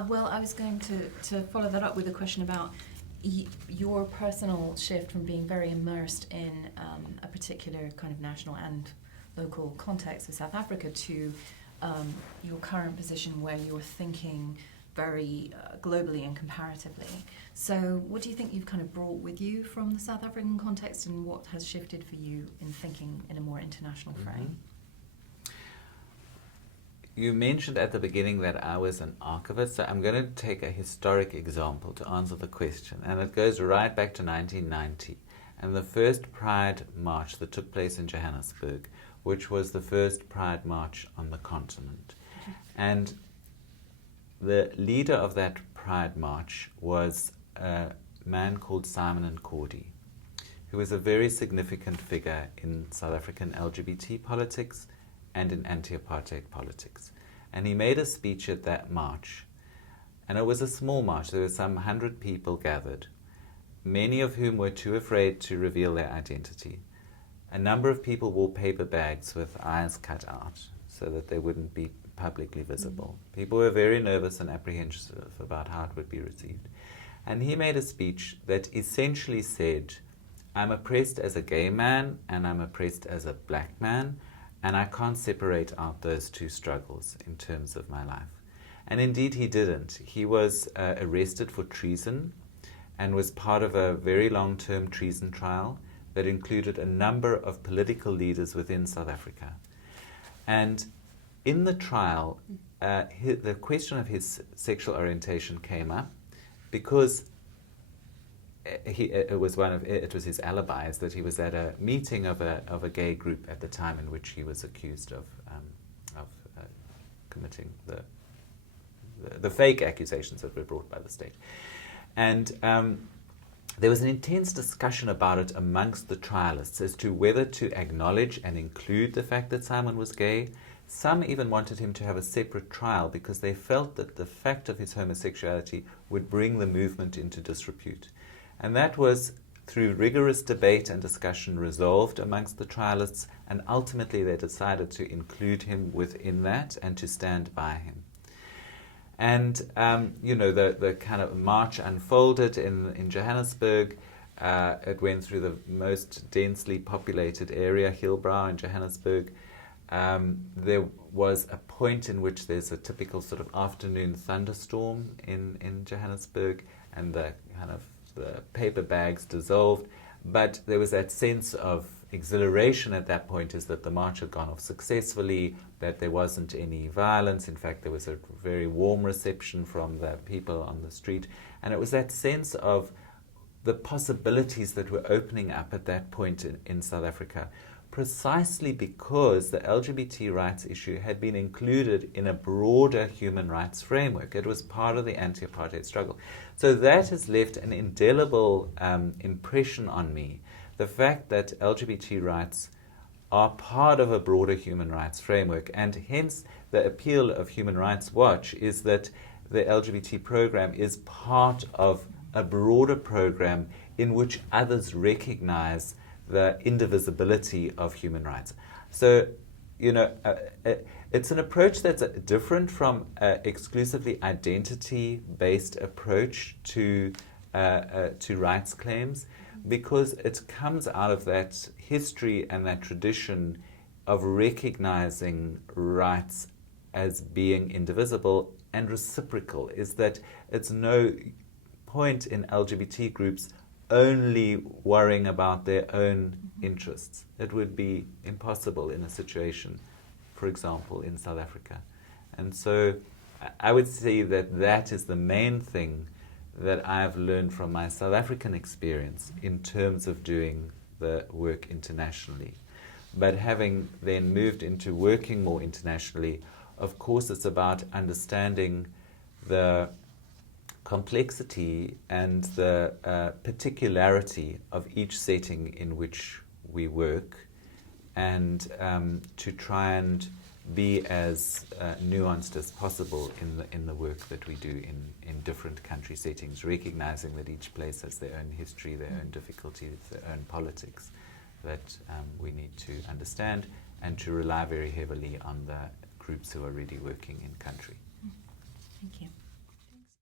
Well, I was going to follow that up with a question about your personal shift from being very immersed in a particular kind of national and local context of South Africa to your current position where you're thinking very globally and comparatively. So what do you think you've kind of brought with you from the South African context, and what has shifted for you in thinking in a more international frame? You mentioned at the beginning that I was an archivist, so I'm going to take a historic example to answer the question, and it goes right back to 1990 and the first Pride March that took place in Johannesburg, which was the first Pride March on the continent. And the leader of that Pride March was a man called Simon Nkosi, who was a very significant figure in South African LGBT politics and in anti-apartheid politics. And he made a speech at that march. And it was a small march. There were some 100 people gathered, many of whom were too afraid to reveal their identity. A number of people wore paper bags with eyes cut out so that they wouldn't be publicly visible. People were very nervous and apprehensive about how it would be received. And he made a speech that essentially said, I'm oppressed as a gay man and I'm oppressed as a black man, and I can't separate out those two struggles in terms of my life. And indeed he didn't. He was arrested for treason and was part of a very long-term treason trial that included a number of political leaders within South Africa. And in the trial, the question of his sexual orientation came up because it was his alibis that he was at a meeting of a gay group at the time in which he was accused of committing the fake accusations that were brought by the state. And there was an intense discussion about it amongst the trialists as to whether to acknowledge and include the fact that Simon was gay. Some even wanted him to have a separate trial because they felt that the fact of his homosexuality would bring the movement into disrepute. And that was, through rigorous debate and discussion, resolved amongst the trialists, and ultimately they decided to include him within that and to stand by him. And, the kind of march unfolded in Johannesburg. It went through the most densely populated area, Hillbrow in Johannesburg. There was a point in which there's a typical sort of afternoon thunderstorm in Johannesburg, and the paper bags dissolved. But there was that sense of exhilaration at that point, is that the march had gone off successfully, that there wasn't any violence. In fact, there was a very warm reception from the people on the street. And it was that sense of the possibilities that were opening up at that point in South Africa, precisely because the LGBT rights issue had been included in a broader human rights framework. It was part of the anti-apartheid struggle. So that has left an indelible impression on me. The fact that LGBT rights are part of a broader human rights framework, and hence the appeal of Human Rights Watch is that the LGBT program is part of a broader program in which others recognize the indivisibility of human rights. So, it's an approach that's different from an exclusively identity-based approach to rights claims, because it comes out of that history and that tradition of recognizing rights as being indivisible and reciprocal. Is that it's no point in LGBT groups only worrying about their own interests. It would be impossible in a situation, for example, in South Africa. And so I would say that that is the main thing that I've learned from my South African experience in terms of doing the work internationally. But having then moved into working more internationally, of course it's about understanding the complexity and the particularity of each setting in which we work, and to try and be as nuanced as possible in the work that we do in different country settings, recognizing that each place has their own history, their own difficulties, their own politics that we need to understand, and to rely very heavily on the groups who are already working in country. Thank you.